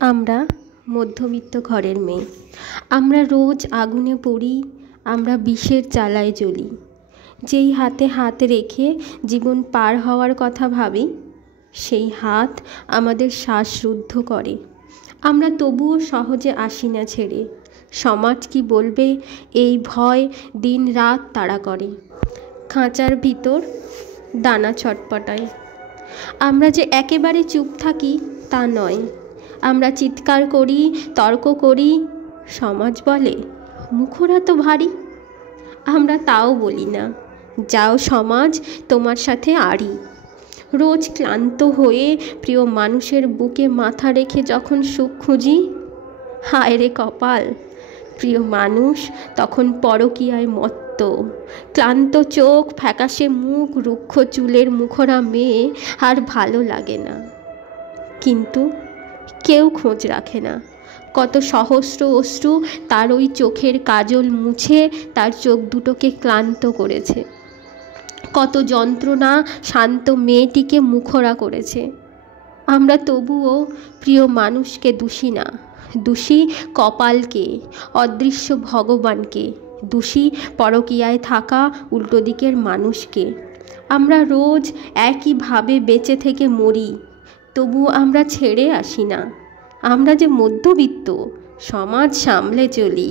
আমরা মধ্যবিত্ত ঘরের মেয়ে। আমরা রোজ আগুনে পড়ি, আমরা বিষের জ্বালায় জ্বলি। যেই হাতে হাত রেখে জীবন পার হওয়ার কথা ভাবি, সেই হাত আমাদের শ্বাসরুদ্ধ করে। আমরা তবুও সহজে আসি না ছেড়ে। সমাজ কি বলবে এই ভয় দিন রাত তাড়া করে। খাঁচার ভিতর দানা ছটপটায়। আমরা যে একেবারে চুপ থাকি তা নয়, আমরা চিৎকার করি, তর্ক করি। সমাজ বলে মুখরা তো ভারী। আমরা তাও বলি না, যাও সমাজ তোমার সাথে আড়ি। রোজ ক্লান্ত হয়ে প্রিয় মানুষের বুকে মাথা রেখে যখন সুখ খুঁজি, হায় রে কপাল, প্রিয় মানুষ তখন পরকীয়ায় মত্ত। ক্লান্ত চোখ, ফ্যাকাশে মুখ, রুক্ষ চুলের মুখরা মেয়ে আর ভালো লাগে না। কিন্তু কেউ খোঁজ রাখে না কত সহস্র অশ্রু তার ওই চোখের কাজল মুছে তার চোখ দুটোকে ক্লান্ত করেছে। কত যন্ত্রণা শান্ত মেয়েটিকে মুখরা করেছে। আমরা তবুও প্রিয় মানুষকে দোষী না, দোষী কপালকে, অদৃশ্য ভগবানকে, দোষী পরকীয়ায় থাকা উল্টো দিকের মানুষকে। আমরা রোজ একইভাবে বেঁচে থেকে মরি, তবু আমরা ছেড়ে আসি না। আমরা যে মধ্যবিত্ত, সমাজ সামলে চলি।